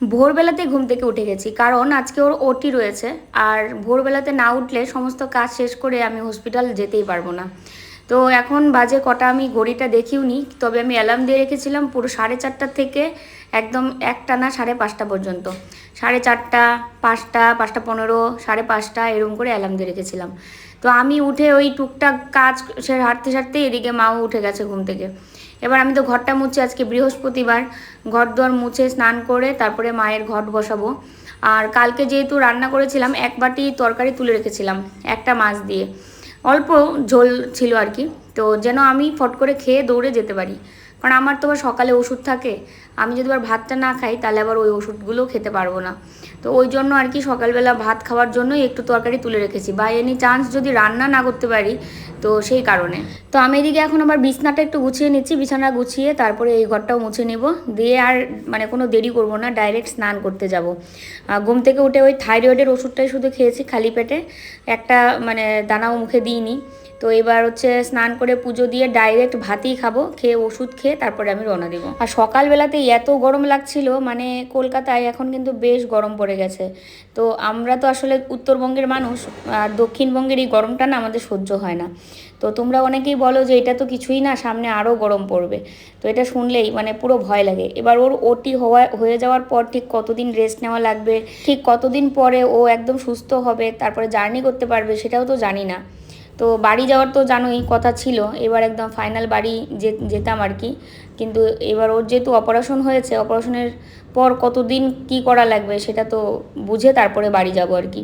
ভোরবেলাতে ঘুম থেকে উঠে গেছি, কারণ আজকে ওর ওটি রয়েছে। আর ভোরবেলাতে না উঠলে সমস্ত কাজ শেষ করে আমি হসপিটাল যেতেই পারবো না। তো এখন বাজে কটা আমি ঘড়িটা দেখিও নি, তবে আমি অ্যালার্ম দিয়ে রেখেছিলাম পুরো 4:30 থেকে একদম একটানা 5:30 পর্যন্ত। 4:30, 5টা, 5:15, 5:30 এরকম করে অ্যালার্ম দিয়ে রেখেছিলাম। তো আমি উঠে ওই টুকটাক কাজ সে হাঁটতে সারতে এদিকে মাও উঠে গেছে ঘুম থেকে। এবার আমি তো ঘরটা মুছি, আজকে বৃহস্পতিবার, ঘর দোয়ার মুছে স্নান করে তারপরে মায়ের ঘট বসাবো। আর কালকে যেহেতু রান্না করেছিলাম, এক বাটি তরকারি তুলে রেখেছিলাম একটা মাছ দিয়ে, অল্প ঝোল ছিল আর কি, তো যেন আমি ফট করে খেয়ে দৌড়ে যেতে পারি। কারণ আমার তো আবার সকালে ওষুধ থাকে, আমি যদি আবার ভাতটা না খাই তাহলে আবার ওই ওষুধগুলো খেতে পারবো না। তো ওই জন্য আর কি সকালবেলা ভাত খাওয়ার জন্যই একটু তরকারি তুলে রেখেছি, বাই এনি চান্স যদি রান্না না করতে পারি, তো সেই কারণে। তো আমি এদিকে এখন আবার বিছনাটা একটু গুছিয়ে নিচ্ছি, বিছানা গুছিয়ে তারপরে এই ঘরটাও মুছে নেব, দিয়ে আর মানে কোনো দেরি করব না, ডাইরেক্ট স্নান করতে যাব। ঘুম থেকে উঠে ওই থাইরয়েডের ওষুধটাই শুধু খেয়েছি খালি পেটে, একটা মানে দানাও মুখে দিইনি। তো এবার হচ্ছে স্নান করে পুজো দিয়ে ডাইরেক্ট ভাতই খাবো, খেয়ে ওষুধ খেয়ে তারপরে আমি রওনা দেবো। আর সকালবেলাতে এত গরম লাগছিল, মানে কলকাতায় এখন কিন্তু বেশ গরম পড়ে গেছে। তো আমরা তো আসলে উত্তরবঙ্গের মানুষ, আর দক্ষিণবঙ্গের এই গরমটা না আমাদের সহ্য হয় না। তো তোমরা অনেকেই বলো যে এটা তো কিছুই না, সামনে আরও গরম পড়বে। তো এটা শুনলেই মানে পুরো ভয় লাগে। এবার ওর ওটি হয়ে যাওয়ার পর ঠিক কতদিন রেস্ট নেওয়া লাগবে, ঠিক কতদিন পরে ও একদম সুস্থ হবে, তারপরে জার্নি করতে পারবে, সেটাও তো জানি না। তো বাড়ি যাওয়ার তো জানোই কথা ছিল, এবার একদম ফাইনাল বাড়ি যেতাম আর কি। কিন্তু এবার ওর যেহেতু অপারেশন হয়েছে, অপারেশনের পর কতদিন কি করা লাগবে সেটা তো বুঝে তারপরে বাড়ি যাব আর কি।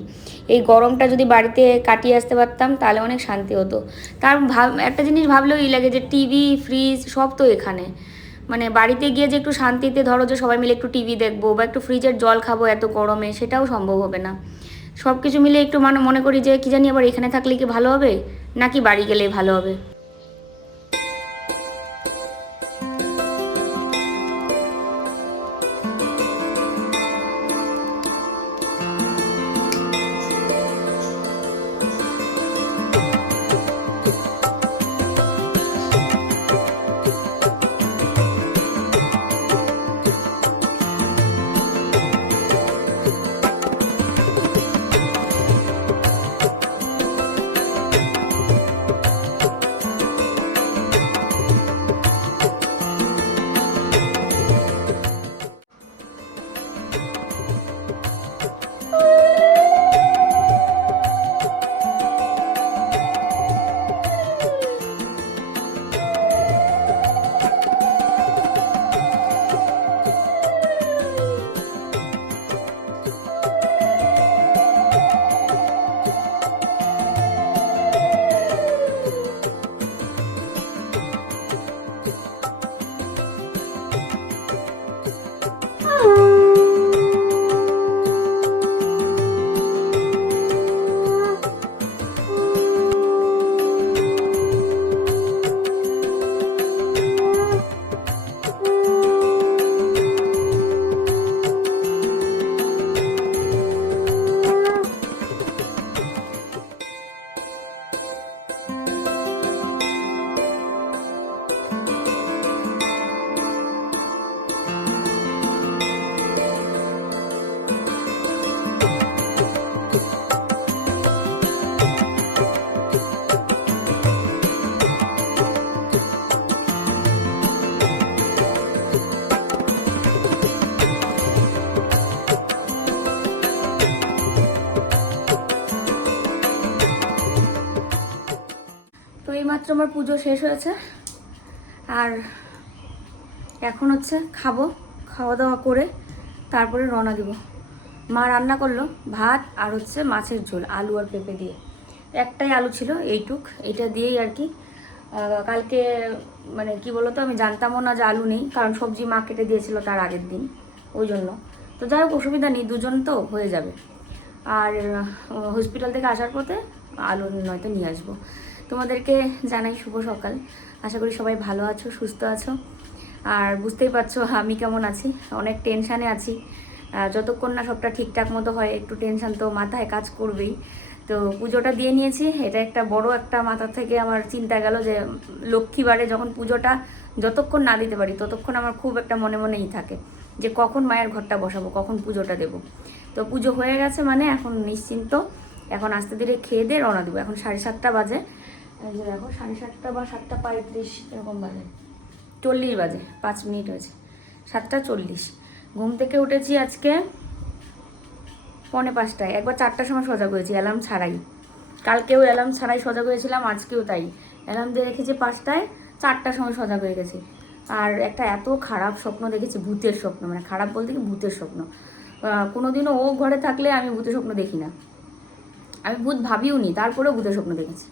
এই গরমটা যদি বাড়িতে কাটিয়ে আসতে পারতাম তাহলে অনেক শান্তি হতো। তার একটা জিনিস ভাবলেও লাগে যে টিভি, ফ্রিজ সব তো এখানে, মানে বাড়িতে গিয়ে যে একটু শান্তিতে ধরো যে সবাই মিলে একটু টিভি দেখবো বা একটু ফ্রিজের জল খাবো এত গরমে, সেটাও সম্ভব হবে না। সব কিছু মিলে একটু মনে করি যে কি জানি আবার এখানে থাকলে কি ভালো হবে নাকি বাড়ি গেলেই ভালো হবে। তো এইমাত্র আমার পুজো শেষ হয়েছে, আর এখন হচ্ছে খাওয়া দাওয়া করে তারপরে রওনা দিব। মা রান্না করলো ভাত আর হচ্ছে মাছের ঝোল, আলু আর পেঁপে দিয়ে। একটাই আলু ছিল এইটুক, এইটা দিয়েই আর কি। কালকে মানে কি বলতো, আমি জানতামও না যে আলু নেই, কারণ সবজি মা কেটে দিয়েছিল তার আগের দিন, ওই জন্য। তো যাই হোক, অসুবিধা নেই, দুজন তো হয়ে যাবে। আর হসপিটাল থেকে আসার পথে আলু নয়তো নিয়ে আসবো। তোমাদেরকে জানাই শুভ সকাল, আশা করি সবাই ভালো আছো, সুস্থ আছো। আর বুঝতেই পারছো আমি কেমন আছি, অনেক টেনশানে আছি। যতক্ষণ না সবটা ঠিকঠাক মতো হয় একটু টেনশান তো মাথায় কাজ করবেই। তো পুজোটা দিয়ে নিয়েছি, এটা একটা বড় একটা মাথা থেকে আমার চিন্তা গেল যে লক্ষ্মীবারে যখন পুজোটা যতক্ষণ না দিতে পারি ততক্ষণ আমার খুব একটা মনে মনেই থাকে যে কখন মায়ের ঘরটা বসাবো, কখন পুজোটা দেবো। তো পুজো হয়ে গেছে মানে এখন নিশ্চিন্ত, এখন আস্তে ধীরে খেয়ে দিয়ে রওনা দেবো। এখন 7:30 বাজে, এই যে দেখো 7:30 বা 7:35 এরকম বাজে, 40 বাজে, 5 মিনিট হয়েছে, 7:40। ঘুম থেকে উঠেছি আজকে 4:45, একবার 4টার সময় সজাগ হয়েছি অ্যালার্ম ছাড়াই। কালকেও অ্যালার্ম ছাড়াই সজাগ হয়েছিলাম, আজকেও তাই। অ্যালার্ম দিয়ে রেখেছি 5টায়, 4টার সময় সজাগ হয়ে গেছি। আর একটা এত খারাপ স্বপ্ন দেখেছি, ভূতের স্বপ্ন, মানে খারাপ বলতে কি ভূতের স্বপ্ন। কোনোদিনও ও ঘরে থাকলে আমি ভূতের স্বপ্ন দেখি না, আমি ভূত ভাবিও নি, তারপরেও ভূতের স্বপ্ন দেখেছি।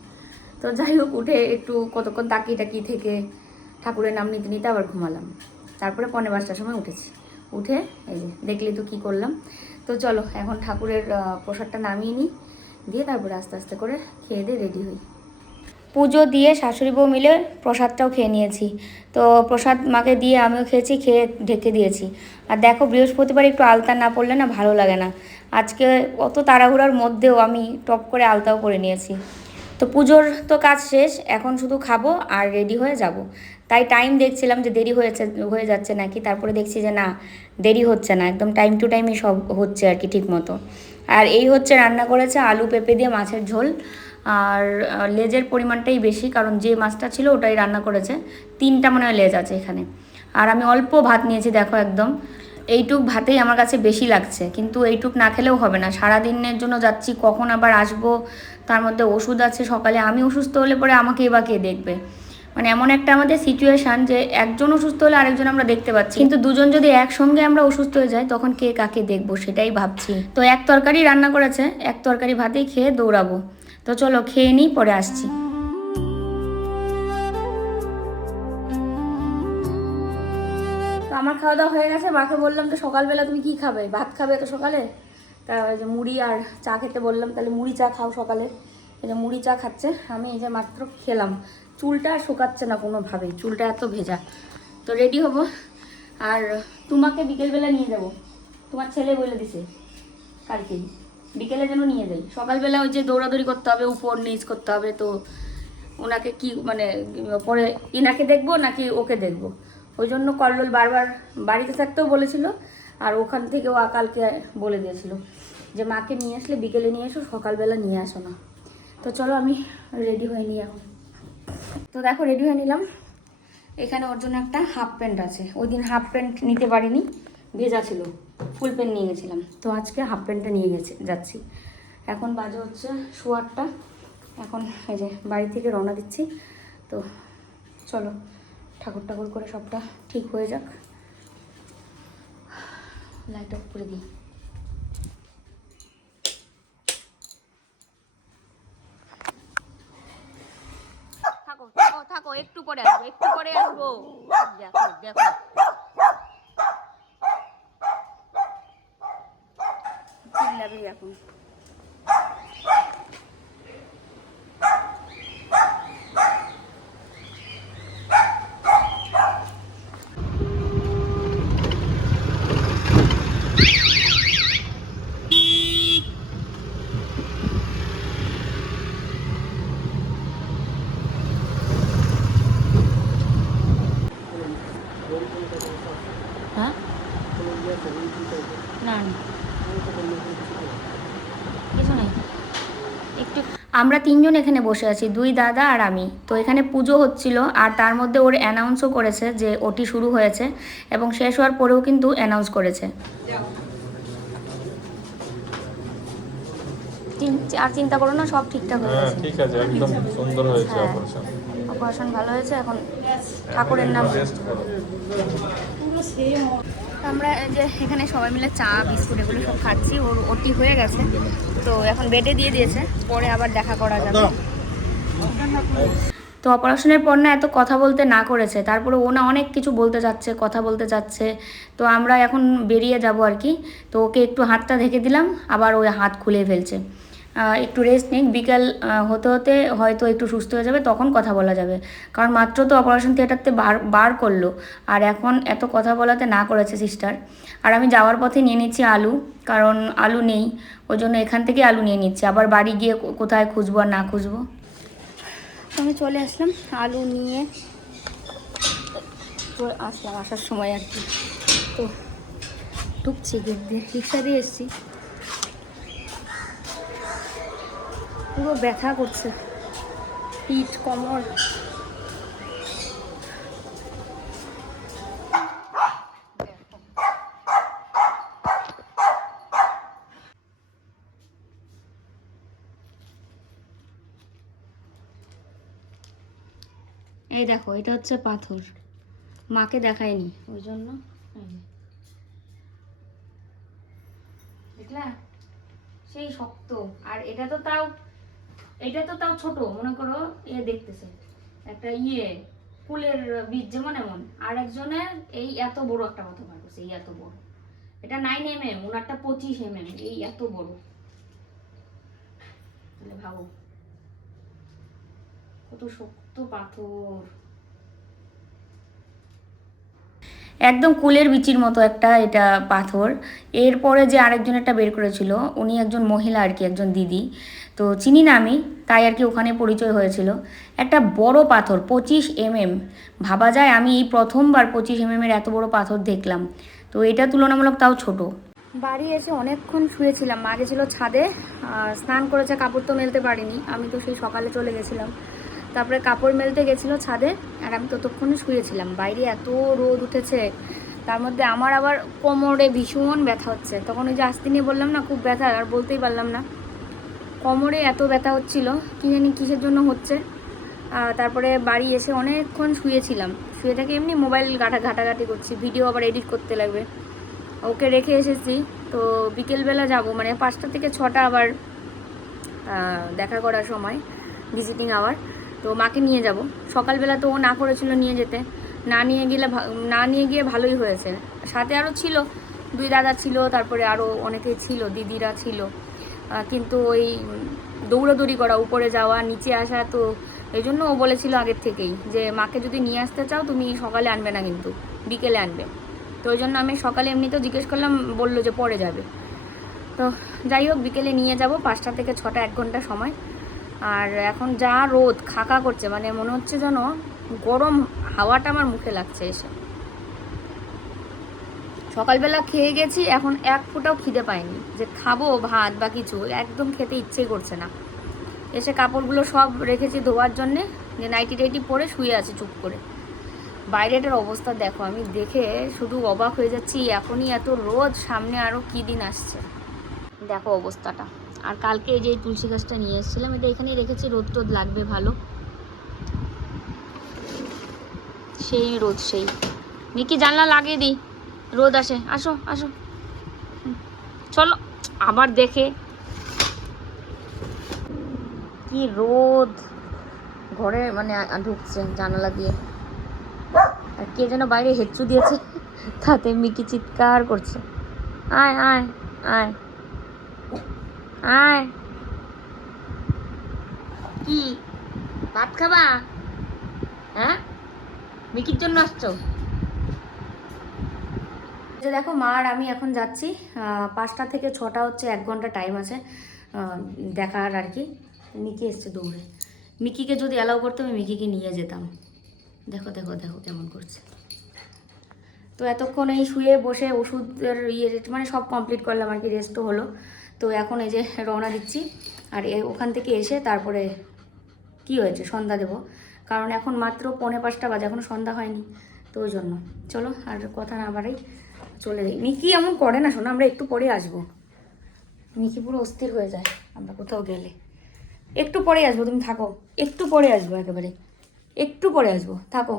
তো যাই হোক, উঠে একটু কতক্ষণ তাকিয়ে থেকে ঠাকুরের নাম নিতে নিতে আবার ঘুমালাম। তারপরে 5:45টার সময় উঠেছি। উঠে এই যে দেখলি তো কী করলাম। তো চলো এখন ঠাকুরের প্রসাদটা নামিয়ে নিই, দিয়ে তারপরে আস্তে আস্তে করে খেয়ে দিয়ে রেডি হই। পুজো দিয়ে শাশুড়ি বউ মিলে প্রসাদটাও খেয়ে নিয়েছি। তো প্রসাদ মাকে দিয়ে আমিও খেয়েছি, খেয়ে ঢেকে দিয়েছি। আর দেখো, বৃহস্পতিবার একটু আলতা না পরলে না ভালো লাগে না। আজকে অত তাড়াহুড়ার মধ্যেও আমি টপ করে আলতাও করে নিয়েছি। তো পুজোর তো কাজ শেষ, এখন শুধু খাবো আর রেডি হয়ে যাব। তাই টাইম দেখছিলাম যে দেরি হয়ে যাচ্ছে নাকি, তারপরে দেখছি যে না, দেরি হচ্ছে না, একদম টাইম টু টাইমই সব হচ্ছে আর কি, ঠিক মতো। আর এই হচ্ছে রান্না করেছে আলু পেঁপে দিয়ে মাছের ঝোল। আর লেজের পরিমাণটাই বেশি, কারণ যে মাছটা ছিল ওটাই রান্না করেছে। 3টা মনে হয় লেজ আছে এখানে। আর আমি অল্প ভাত নিয়েছি, দেখো একদম এইটুক ভাতেই আমার কাছে বেশি লাগছে, কিন্তু এইটুক না খেলেও হবে না। সারাদিনের জন্য যাচ্ছি, কখন আবার আসবো, তার মধ্যে ওষুধ আছে সকালে। আমি অসুস্থ হলে পরে আমাকে বা কে দেখবে, মানে এমন একটা আমাদের সিচুয়েশান যে একজন অসুস্থ হলে আরেকজন আমরা দেখতে পাচ্ছি, কিন্তু দুজন যদি একসঙ্গে আমরা অসুস্থ হয়ে যাই তখন কে কাকে দেখবো সেটাই ভাবছি। তো এক তরকারি রান্না করেছে, এক তরকারি ভাতেই খেয়ে দৌড়াবো। তো চলো খেয়ে নিই, পরে আসছি। তো আমার খাওয়া দাওয়া হয়ে গেছে। মাকে বললাম তো সকালবেলা তুমি কি খাবে, ভাত খাবে তো সকালে, তা ওই যে মুড়ি আর চা খেতে বললাম, তাহলে মুড়ি চা খাও সকালে। এই যে মুড়ি চা খাচ্ছে, আমি এই যে মাত্র খেলাম। চুলটা আর শুকাচ্ছে না কোনোভাবেই, চুলটা এত ভেজা। তো রেডি হব, আর তোমাকে বিকেলবেলা নিয়ে যাব, তোমার ছেলে বলে দিছে কালকেই বিকেলে যেন নিয়ে যাই। সকালবেলা ওই যে দৌড়াদৌড়ি করতে হবে, উপর নিচ করতে হবে, তো ওনাকে কি মানে পরে ইনাকে দেখবো নাকি ওকে দেখবো, ওই জন্য কল্লোল বারবার বাড়িতে থাকতেও বলেছিল, আর ওখান থেকেও কালকে বলে দিয়েছিল যে মাকে নিয়ে আসলে বিকেলে নিয়ে এসো, সকালবেলা নিয়ে আসো না। তো চলো আমি রেডি হয়ে নিই এখন। তো দেখো রেডি হয়ে নিলাম। এখানে ওর জন্য একটা হাফ প্যান্ট আছে, ওই দিন হাফ প্যান্ট নিতে পারিনি, ভেজা ছিল, ফুল প্যান্ট নিয়ে গেছিলাম, তো আজকে হাফ প্যান্টটা নিয়ে যাচ্ছি। এখন বাজে হচ্ছে 8:15, এখন এই যে বাড়ি থেকে রওনা দিচ্ছি। তো চলো ঠাকুর করে সবটা ঠিক হয়ে যাক। লাইট অফ করে দিই। থাকো থাকো থাকো, একটু পরে আসবো, একটু পরে আসবো। দেখো দেখো চিল্লাবি এখন। হ্যাঁ না কিছু নেই, একটু আমরা 3জন এখানে বসে আছি, 2 দাদা আর আমি। তো এখানে পুজো হচ্ছিল, আর তার মধ্যে ওর অ্যানাউন্সও করেছে যে ওটি শুরু হয়েছে, এবং শেষ হওয়ার পরেও কিন্তু অ্যানাউন্স করেছে। আর চিন্তা করো না, সব ঠিকঠাক হয়ে গেছে। ঠিক আছে, একদম সুন্দর হয়েছে অপারেশন। অপারেশন ভালো হয়েছে, এখন ঠাকুরের নাম। আমরা যে এখানে সবাই মিলে চা বিস্কুট এগুলো সব খাচ্ছি, ওর ওটি হয়ে গেছে, তো এখন বেডে দিয়ে দিয়েছে, পরে আবার দেখা করা যাবে। তো অপারেশনের পর না এত কথা বলতে না করেছে, তারপরে ও না অনেক কিছু বলতে যাচ্ছে, কথা বলতে যাচ্ছে। তো আমরা এখন বেরিয়ে যাব আর কি। তো ওকে একটু হাতটা ঢেকে দিলাম, আবার ওই হাত খুলে ফেলছে। একটু রেস্ট নিক, বিকাল হতে হতে হয়তো একটু সুস্থ হয়ে যাবে, তখন কথা বলা যাবে। কারণ মাত্র তো অপারেশন থিয়েটারতে বার করলো, আর এখন এত কথা বলাতে না করেছে সিস্টার। আর আমি যাওয়ার পথে নিয়ে নিচ্ছি আলু, কারণ আলু নেই, ওই জন্য এখান থেকে আলু নিয়ে নিচ্ছি, আবার বাড়ি গিয়ে কোথায় খুঁজবো আর না খুঁজবো। আমি চলে আসলাম আলু নিয়ে, তো আসলাম আসার সময় আর কি। তো ঢুকছি গেট দিয়ে, রিক্সা দিয়ে এসছি, পুরো ব্যথা করছে পিঠ কোমর। এই দেখো, এটা হচ্ছে পাথর, মাকে দেখায়নি ওই জন্য। দেখলা সেই শক্ত। আর এটা তো তাও ছোট, মনে করো দেখতেছে একটা ফুলের বীজ যেমন এমন, আর একজনের এই এত বড় একটা কথা পারছে, এই এত বড়। এটা 9 mm, ওনারটা 25 mm, এই এত বড়। তাহলে ভাবো কত শক্ত পাথর, একদম কুলের বিচির মতো একটা এটা পাথর। এরপরে যে আরেকজন একটা বের করেছিল, উনি একজন মহিলা আর কি, একজন দিদি, তো চিনি না আমি, তাই আর কি ওখানে পরিচয় হয়েছিল। একটা বড় পাথর 25 mm, ভাবা যায় আমি এই প্রথমবার 25 mm এত বড় পাথর দেখলাম। তো এটা তুলনামূলক তাও ছোট। বাড়ি এসে অনেকক্ষণ শুয়েছিলাম, মা গেছিল ছাদে, স্নান করেছে, কাপড় তো মেলতে পারিনি, আমি তো সেই সকালে চলে গেছিলাম। তারপরে কাপড় মেলতে গেছিলো ছাদে, আর আমি ততক্ষণে শুয়েছিলাম। বাইরে এত রোদ উঠেছে, তার মধ্যে আমার আবার কোমরে ভীষণ ব্যথা হচ্ছে। তখন ওই যে আসতে নিয়ে বললাম না, খুব ব্যথা, আর বলতেই পারলাম না। কোমরে এত ব্যথা হচ্ছিল, কী জানি কিসের জন্য হচ্ছে। তারপরে বাড়ি এসে অনেকক্ষণ শুয়েছিলাম, শুয়ে থেকে এমনি মোবাইল ঘাটাঘাটি করছি, ভিডিও আবার এডিট করতে লাগবে। ওকে রেখে এসেছি, তো বিকেলবেলা যাব, মানে 5টা থেকে 6টা আবার দেখা করার সময়, ভিজিটিং আওয়ার। তো মাকে নিয়ে যাব। সকালবেলা তো ও না করেছিল নিয়ে যেতে, না নিয়ে গিয়ে ভালোই হয়েছে। সাথে আরও ছিল 2 দাদা ছিল, তারপরে আরও অনেকেই ছিল, দিদিরা ছিল, কিন্তু ওই দৌড়াদৌড়ি করা, উপরে যাওয়া নিচে আসা, তো এই জন্য ও বলেছিল আগের থেকেই যে মাকে যদি নিয়ে আসতে চাও তুমি সকালে আনবে না, কিন্তু বিকেলে আনবে। তো ওই জন্য আমি সকালে এমনিতেও জিজ্ঞেস করলাম, বললো যে পরে যাবে। তো যাই হোক, বিকেলে নিয়ে যাব, 5টা থেকে 6টা, 1 ঘন্টা সময়। আর এখন যা রোদ খাকা করছে, মানে মনে হচ্ছে যেন গরম হাওয়াটা আমার মুখে লাগছে এসে। সকালবেলা খেয়ে গেছি, এখন 1 ফোঁটাও খিদে পাইনি যে খাবো ভাত বা কিছু, একদম খেতে ইচ্ছেই করছে না। এসে কাপড়গুলো সব রেখেছি ধোয়ার জন্যে, যে নাইটি টাইটি পরে শুয়ে আছি চুপ করে। বাইরেটার অবস্থা দেখো, আমি দেখে শুধু অবাক হয়ে যাচ্ছি, এখনই এত রোদ, সামনে আরও কী দিন আসছে দেখো অবস্থাটা। আর কালকে এই যে তুলসী গাছটা নিয়ে এসেছিলাম, এটা এখানেই রেখেছি, রোদ টোদ লাগবে ভালো। সেই রোদ, সেই মিকি জানলা লাগিয়ে দিই, রোদ আসে, আসো আসো, চলো। আবার দেখে কি রোদ ঘরে, মানে ঢুকছে জানালা দিয়ে। আর কে যেন বাইরে হেঁচু দিয়েছে, তাতে মিকি চিৎকার করছে, আয় আয় আয় আয়। কি ভাত খাবা? হ্যাঁ, মিকির জন্য আসছো? দেখো মা আর আমি এখন যাচ্ছি, 5টা থেকে 6টা হচ্ছে, 1 ঘন্টা টাইম আছে দেখার আর কি। মিকি এসছে দৌড়ে, মিকিকে যদি অ্যালাউ করতো আমি মিকিকে নিয়ে যেতাম। দেখো দেখো দেখো কেমন করছে। তো এতক্ষণ এই শুয়ে বসে ওষুধের মানে সব কমপ্লিট করলাম আর কি, রেস্টও হলো। তো এখন এই যে রওনা দিচ্ছি, আর ওখান থেকে এসে তারপরে কি হয়েছে সন্ধ্যা দেবো, কারণ এখন মাত্র 4:45 বাজে, এখনও সন্ধ্যা হয়নি। তো ওই জন্য চলো আর কথা না বাড়াই, চলে যাই। মিকি এমন করে না, শোনো আমরা একটু পরে আসবো। মিকি পুরো অস্থির হয়ে যায় আমরা কোথাও গেলে। একটু পরে আসবো, তুমি থাকো, একটু পরে আসবো, একেবারে একটু পরে আসবো, থাকো।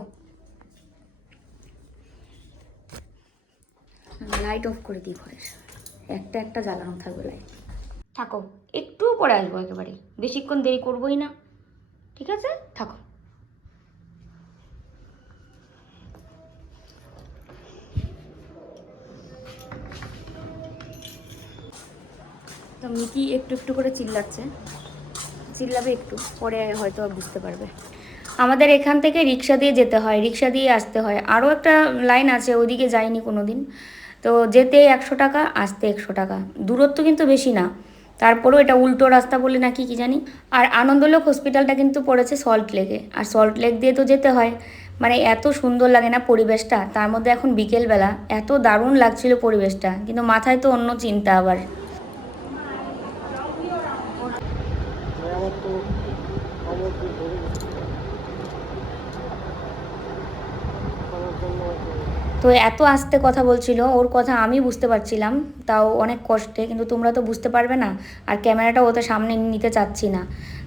লাইট অফ করে দিই ঘরের, একটা জ্বালানো থাকবে লাইট। থাকো, একটু পরে আসবো, একেবারে বেশিক্ষণ দেরি করবোই না, ঠিক আছে? থাকো। তো মিকি একটু একটু করে চিল্লাবে একটু পরে, হয়তো বুঝতে পারবে। আমাদের এখান থেকে রিক্সা দিয়ে যেতে হয়, রিক্সা দিয়ে আসতে হয়, আরও একটা লাইন আছে, ওইদিকে যাইনি কোনো দিন। তো যেতে 100 টাকা, আসতে 100 টাকা, দূরত্ব কিন্তু বেশি না, তারপরেও এটা উল্টো রাস্তা বলে নাকি কি জানি। আর আনন্দলোক হসপিটালটা কিন্তু পড়েছে সল্ট লেকে, আর সল্ট লেক দিয়ে তো যেতে হয়, মানে এত সুন্দর লাগে না পরিবেশটা, তার মধ্যে এখন বিকেলবেলা এত দারুণ লাগছিল পরিবেশটা, কিন্তু মাথায় তো অন্য চিন্তা আবার। তো এত আস্তে কথা বলছিল, ওর কথা আমি বুঝতে পারছিলাম, তাও অনেক কষ্টে, কিন্তু তোমরা তো বুঝতে পারবে না, আর ক্যামেরাটা ওতে সামনে নিতে চাচ্ছি না,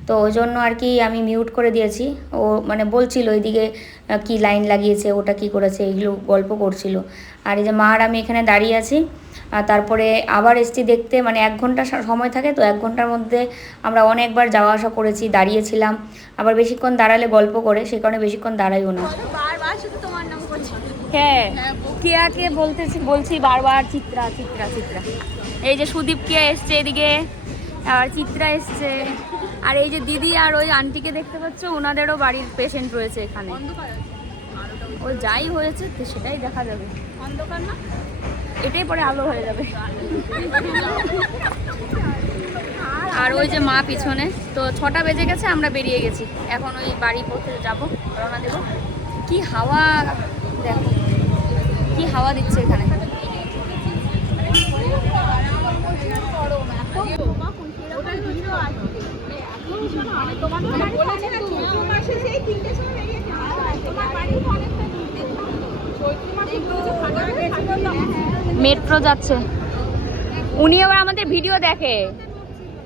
তো ওই জন্য আর কি আমি মিউট করে দিয়েছি। ও মানে বলছিল এইদিকে কি লাইন লাগিয়েছে, ওটা কি করেছে, এইগুলো গল্প করছিল। আর এই যে মা আর আমি এখানে দাঁড়িয়ে আছি, আর তারপরে আবার এসছি দেখতে, মানে 1 ঘন্টা সময় থাকে, তো 1 ঘন্টার মধ্যে আমরা অনেকবার যাওয়া আসা করেছি, দাঁড়িয়েছিলাম, আবার বেশিক্ষণ দাঁড়ালে গল্প করে, সেই কারণে বেশিক্ষণ দাঁড়াইও না। হ্যাঁ, কেয়াকে বলছি বারবার চিত্রা চিত্রা চিত্রা। এই যে সুদীপ কেয়া এসছে এদিকে, আর চিত্রা এসছে, আর এই যে দিদি আর ওই আন্টিকে দেখতে পাচ্ছ, ওনাদেরও বাড়ির পেশেন্ট রয়েছে এখানে। ও যাই হয়েছে তো সেটাই দেখা যাবে, অন্ধকার না, এটাই পরে আলো হয়ে যাবে। আর ওই যে মা পিছনে, তো 6টা বেজে গেছে, আমরা বেরিয়ে গেছি, এখন ওই বাড়ি পথে যাবো, রওনা দেবো। কি হাওয়া দেখো, কি হাওয়া দিচ্ছে এখানে। মেট্রো যাচ্ছে, উনি আবার আমাদের ভিডিও দেখে,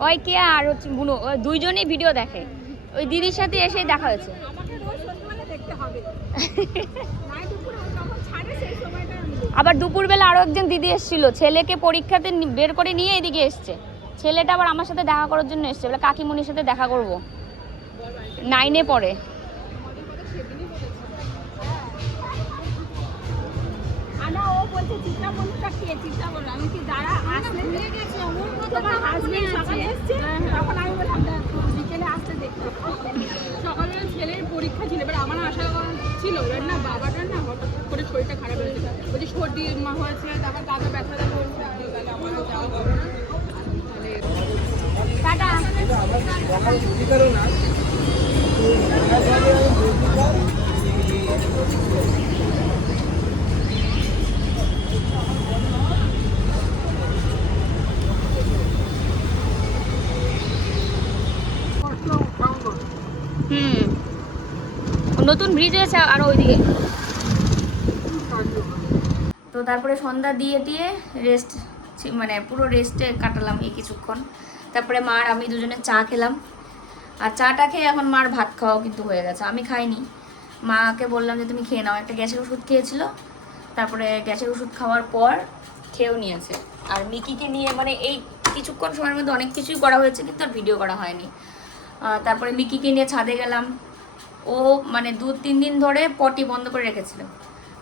ওই কে আর হচ্ছে বুনু, ওই দুইজনেই ভিডিও দেখে, ওই দিদির সাথে এসেই দেখা হয়েছে। আবার দুপুরবেলা আরো একজন দিদি এসেছিল, ছেলেকে পরীক্ষাতে বের করে নিয়ে এদিকে এসছে, ছেলেটা আবার আমার সাথে দেখা করার জন্য এসছে, বলে কাকিমুনির সাথে দেখা করব, 9-এ পড়ে। সকালে ছেলের পরীক্ষা ছিল, এবার আমার আশা ছিল এবার না, বাবাটার না হঠাৎ করে শরীরটা খারাপ হয়েছে, বলছি সর্দি হয়েছে, তারপর কাদা ব্যথা করছে, তাহলে আমারও যাওয়া হবে না। নতুন ব্রিজ হয়েছে আর ওইদিকে। তো তারপরে সন্ধ্যা দিয়ে টিয়ে রেস্ট, মানে পুরো রেস্টে কাটালাম এই কিছুক্ষণ। তারপরে মা আর আমি দুজনে চা খেলাম, আর চাটা খেয়ে এখন মার ভাত খাওয়াও কিন্তু হয়ে গেছে, আমি খাইনি। মাকে বললাম যে তুমি খেয়ে নাও, একটা গ্যাসের ওষুধ খেয়েছিল, তারপরে গ্যাসের ওষুধ খাওয়ার পর খেয়েও নিয়েছে। আর মিকিকে নিয়ে মানে এই কিছুক্ষণ সময়ের মধ্যে অনেক কিছুই করা হয়েছে, কিন্তু আর ভিডিও করা হয়নি। তারপরে মিকিকে নিয়ে ছাদে গেলাম, ও মানে 2-3 দিন ধরে পটি বন্ধ করে রেখেছিল,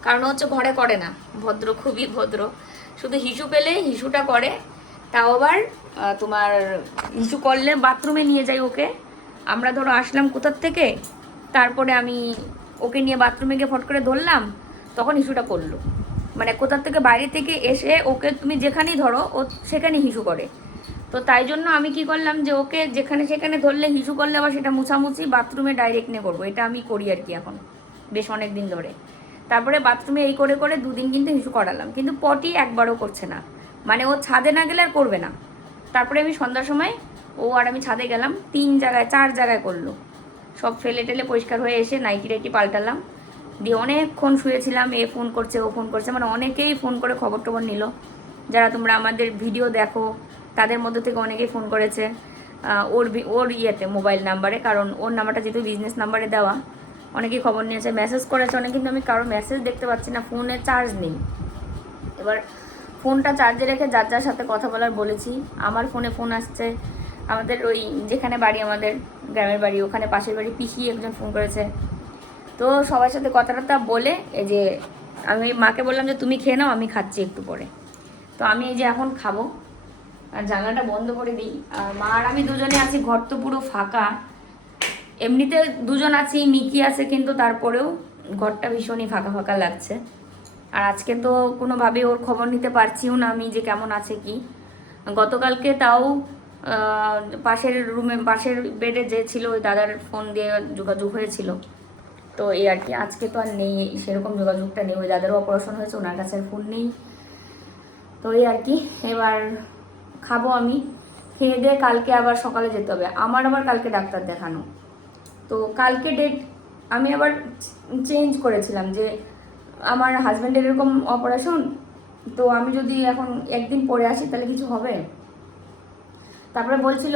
কারণ হচ্ছে ঘরে করে না, ভদ্র, খুবই ভদ্র, শুধু হিসু পেলে হিসুটা করে, তাও আবার তোমার হিসু করলে বাথরুমে নিয়ে যাই ওকে। আমরা ধরো আসলাম কোথার থেকে, তারপরে আমি ওকে নিয়ে বাথরুমে গিয়ে ফট করে ধরলাম, তখন হিসুটা করলো, মানে কোথার থেকে বাইরে থেকে এসে ওকে তুমি যেখানেই ধরো ও সেখানেই হিসু করে। তো তাই জন্য আমি কি করলাম, যে ওকে যেখানে সেখানে ধরলে হিসু করলে আবার সেটা মুছামুছি বাথরুমে ডাইরেক্ট নিয়ে করবো, এটা আমি করি আর কি এখন বেশ অনেক দিন ধরে। তারপরে বাথরুমে এই করে করে 2 দিন কিন্তু হিসু করালাম, কিন্তু পটি একবারও করছে না, মানে ও ছাদে না গেলে আর করবে না। তারপরে আমি সন্ধ্যার সময় ও আর আমি ছাদে গেলাম, 4 জায়গায় করলো, সব ফেলে টেলে পরিষ্কার হয়ে এসে নাইটি টাইটি পাল্টালাম, দিয়ে অনেকক্ষণ শুয়েছিলাম। এ ফোন করছে, ও ফোন করছে, মানে অনেকেই ফোন করে খবর টবর নিল, যারা তোমরা আমাদের ভিডিও দেখো তাদের মধ্যে থেকে অনেকেই ফোন করেছে ওর ইয়েতে মোবাইল নাম্বারে, কারণ ওর নাম্বারটা যেহেতু বিজনেস নাম্বারে দেওয়া, অনেকেই খবর নিয়েছে, মেসেজ করেছে অনেক, কিন্তু আমি কারো মেসেজ দেখতে পাচ্ছি না, ফোনে চার্জ নেই। এবার ফোনটা চার্জে রেখে যার যার সাথে কথা বলার বলেছি। আমার ফোনে ফোন আসছে, আমাদের ওই যেখানে বাড়ি, আমাদের গ্রামের বাড়ি, ওখানে পাশের বাড়ি পিসি একজন ফোন করেছে। তো সবার সাথে কথাটা বলে এই যে আমি মাকে বললাম যে তুমি খেয়ে নাও, আমি খাচ্ছি একটু পরে। তো আমি এই যে এখন খাবো, আর জানলাটা বন্ধ করে দিই। আর মা আর আমি দুজনে আছি, ঘর তো পুরো ফাঁকা, এমনিতে দুজন আছি, মিকি আছে, কিন্তু তারপরেও ঘরটা ভীষণই ফাঁকা ফাঁকা লাগছে। আর আজকে তো কোনোভাবে ওর খবর নিতে পারছিও না আমি, যে কেমন আছে কি। গতকালকে তাও পাশের রুমে, পাশের বেডে যে ছিল ওই দাদার ফোন দিয়ে যোগাযোগ হয়েছিল, তো এই আর কি, আজকে তো আর নেই সেরকম যোগাযোগটা নেই, ওই দাদারও অপারেশন হয়েছে, ওনার কাছে আর ফোন নেই। তো এই আর কি, এবার খাবো আমি, খেয়ে দিয়ে কালকে আবার সকালে যেতে হবে, আমার আবার কালকে ডাক্তার দেখানো। তো কালকে ডেট আমি আবার চেঞ্জ করেছিলাম যে আমার হাজব্যান্ডের এরকম অপারেশন, তো আমি যদি এখন একদিন পরে আসি তাহলে কিছু হবে। তারপরে বলছিল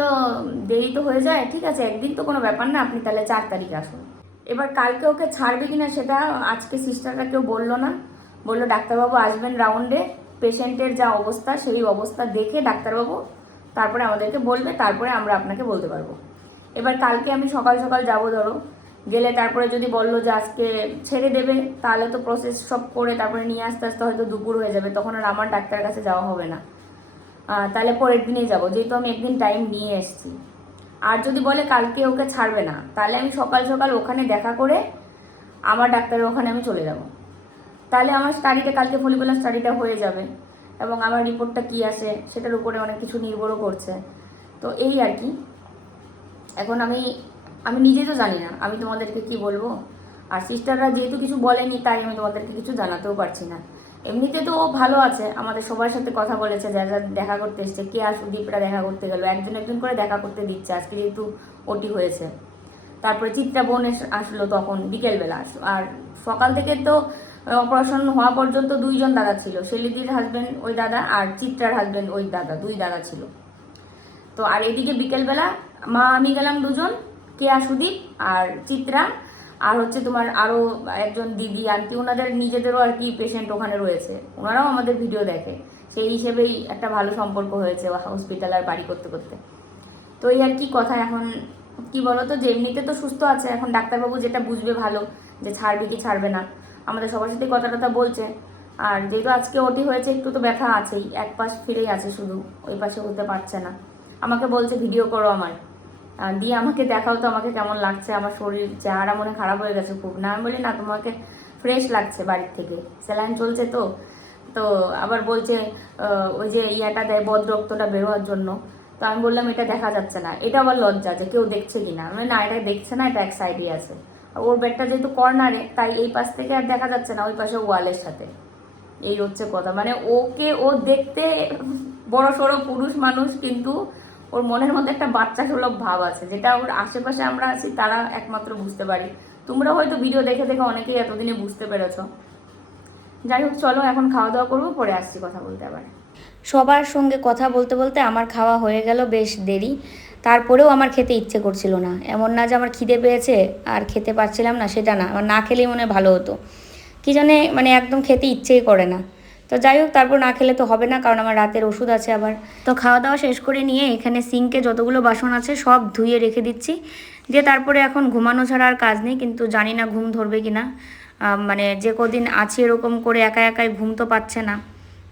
দেরি তো হয়ে যায়, ঠিক আছে একদিন তো কোনো ব্যাপার না, আপনি তাহলে 4 তারিখে আসুন। এবার কালকে ওকে ছাড়বে কিনা সেটা আজকে সিস্টাররা কেউ বললো না, বললো ডাক্তারবাবু আসবেন রাউন্ডে, পেশেন্টের যা অবস্থা সেই অবস্থা দেখে ডাক্তারবাবু তারপরে আমাদেরকে বলবে, তারপরে আমরা আপনাকে বলতে পারবো। এবার কালকে আমি সকাল সকাল যাবো, ধরো গেলে তারপরে যদি বললো যে আজকে ছেড়ে দেবে, তাহলে তো প্রসেস সব করে তারপরে নিয়ে আসতে আসতে হয়তো দুপুর হয়ে যাবে, তখন আর আমার ডাক্তারের কাছে যাওয়া হবে না, তাহলে পরের দিনেই যাবো, যেহেতু আমি একদিন টাইম নিয়ে এসেছি। আর যদি বলে কালকে ওকে ছাড়বে না, তাহলে আমি সকাল সকাল ওখানে দেখা করে আমার ডাক্তারের ওখানে আমি চলে যাব, তাহলে আমার স্টাডিটা কালকে ফলিকুলার স্টাডিটা হয়ে যাবে, এবং আমার রিপোর্টটা কী আসে সেটার উপরে অনেক কিছু নির্ভরও করছে। তো এই আর কি, এখন আমি নিজে তো জানি না আমি তোমাদেরকে কি বলবো, আর সিস্টাররা যেহেতু কিছু বলেনি তাই আমি তোমাদেরকে কিছু জানাতেও পারছি না। এমনিতে তো ও ভালো আছে, আমাদের সবার সাথে কথা বলেছে, যারা দেখা করতে এসছে, কে আর সুদীপরা দেখা করতে গেল, একজন একজন করে দেখা করতে দিচ্ছে, আজকে যেহেতু ওটি হয়েছে। তারপরে চিত্রা বোন আসলো তখন বিকেলবেলা আসলো, আর সকাল থেকে তো অপারেশন হওয়া পর্যন্ত 2 জন দাদা ছিল, শেলিদির হাজব্যান্ড ওই দাদা আর চিত্রার হাজব্যান্ড ওই দাদা, 2 দাদা ছিল। তো আর এদিকে বিকেলবেলা মা আমি গেলাম 2 জন, কেয়া সুদীপ আর চিত্রা, আর হচ্ছে তোমার আরও একজন দিদি আন্টি, ওনাদের নিজেদেরও আর কি পেশেন্ট ওখানে রয়েছে, ওনারাও আমাদের ভিডিও দেখে, সেই হিসেবেই একটা ভালো সম্পর্ক হয়েছে হসপিটাল আর বাড়ি করতে করতে। তো এই আর কি কথা, এখন কি বলো তো, যে এমনিতে তো সুস্থ আছে, এখন ডাক্তারবাবু যেটা বুঝবে ভালো যে ছাড়বে কি ছাড়বে না, আমাদের সবার সাথে কথা টথা বলছে। আর যেহেতু আজকে ওটি হয়েছে একটু তো ব্যথা আছেই, এক পাশ ফিরেই আছে শুধু, ওই পাশে হতে পারছে না। আমাকে বলছে ভিডিও করো আমার, দিয়ে আমাকে দেখাও তো আমাকে কেমন লাগছে, আমার শরীর চেহারা মনে খারাপ হয়ে গেছে খুব। না আমি বলি না, তোমাকে ফ্রেশ লাগছে বাড়ির থেকে, স্যালাইন চলছে তো। তো আবার বলছে ওই যে ইয়াটা দেয় বদ রক্তটা বেরোয়ার জন্য, তো আমি বললাম এটা দেখা যাচ্ছে না, এটা আবার লজ্জা যে কেউ দেখছে কিনা, আমি না এটা দেখছে না, এটা এক সাইডে আছে, ওর বেডটা যেহেতু কর্নারে তাই এই পাশ থেকে আর দেখা যাচ্ছে না, ওই পাশে ওয়ালের সাথে। এই হচ্ছে কথা, মানে ওকে ও দেখতে বড় সড়ো পুরুষ মানুষ, কিন্তু ওর মনের মধ্যে একটা বাচ্চা সুলভ ভাব আছে, যেটা ওর আশেপাশে আমরা আছি তারা একমাত্র বুঝতে পারি। তোমরা হয়তো ভিডিও দেখে দেখে অনেকেই এতদিনে বুঝতে পেরেছো। যাই হোক চলো এখন খাওয়া দাওয়া করবো, পরে আসছি কথা বলতে আবার। সবার সঙ্গে কথা বলতে বলতে আমার খাওয়া হয়ে গেল বেশ দেরি, তারপরেও আমার খেতে ইচ্ছে করছিল না। এমন না যে আমার খিদে পেয়েছে আর খেতে পারছিলাম না, সেটা না, আমার না খেলেই মনে ভালো হতো, কী জানে মানে একদম খেতে ইচ্ছেই করে না। তো যাই হোক, তারপর না খেলে তো হবে না, কারণ আমার রাতের ওষুধ আছে আবার। তো খাওয়া দাওয়া শেষ করে নিয়ে এখানে সিঙ্কে যতগুলো বাসন আছে সব ধুয়ে রেখে দিচ্ছি, দিয়ে তারপরে এখন ঘুমানো ছাড়া আর কাজ নেই, কিন্তু জানি না ঘুম ধরবে কি না, মানে যে কদিন আছি এরকম করে একা একাই ঘুম তো পাচ্ছে না,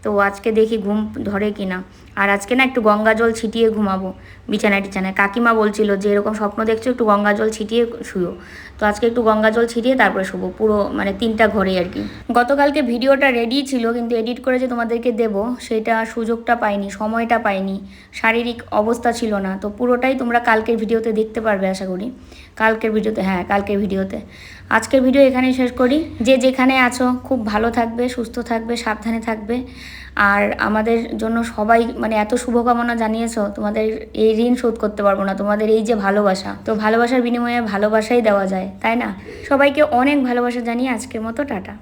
তো আজকে দেখি ঘুম ধরে কি না। আর আজকে না একটু গঙ্গা জল ছিটিয়ে ঘুমাবো বিছানায় টিছানায়, কাকিমা বলছিল যে এরকম স্বপ্ন দেখছো একটু গঙ্গা জল ছিটিয়ে শুয়ো, তো আজকে একটু গঙ্গা জল ছিটিয়ে তারপরে শুবো, পুরো মানে 3টা ঘরে আর কি। গতকালকে ভিডিওটা রেডি ছিল, কিন্তু এডিট করে যে তোমাদেরকে দেব সেটা সুযোগটা পাইনি, সময়টা পাইনি, শারীরিক অবস্থা ছিল না, তো পুরোটাই তোমরা কালকের ভিডিওতে দেখতে পারবে আশা করি। কালকের ভিডিওতে, হ্যাঁ কালকের ভিডিওতে। আজকের ভিডিও এখানেই শেষ করি। যে যেখানে আছো খুব ভালো থাকবে, সুস্থ থাকবে, সাবধানে থাকবে, আর আমাদের জন্য সবাই মানে এত শুভকামনা জানিয়েছো, তোমাদের এই ঋণ শোধ করতে পারবো না, তোমাদের এই যে ভালোবাসা, তো ভালোবাসার বিনিময়ে ভালোবাসাই দেওয়া যায়, তাই না? সবাইকে অনেক ভালোবাসা জানিয়ে আজকের মতো টাটা।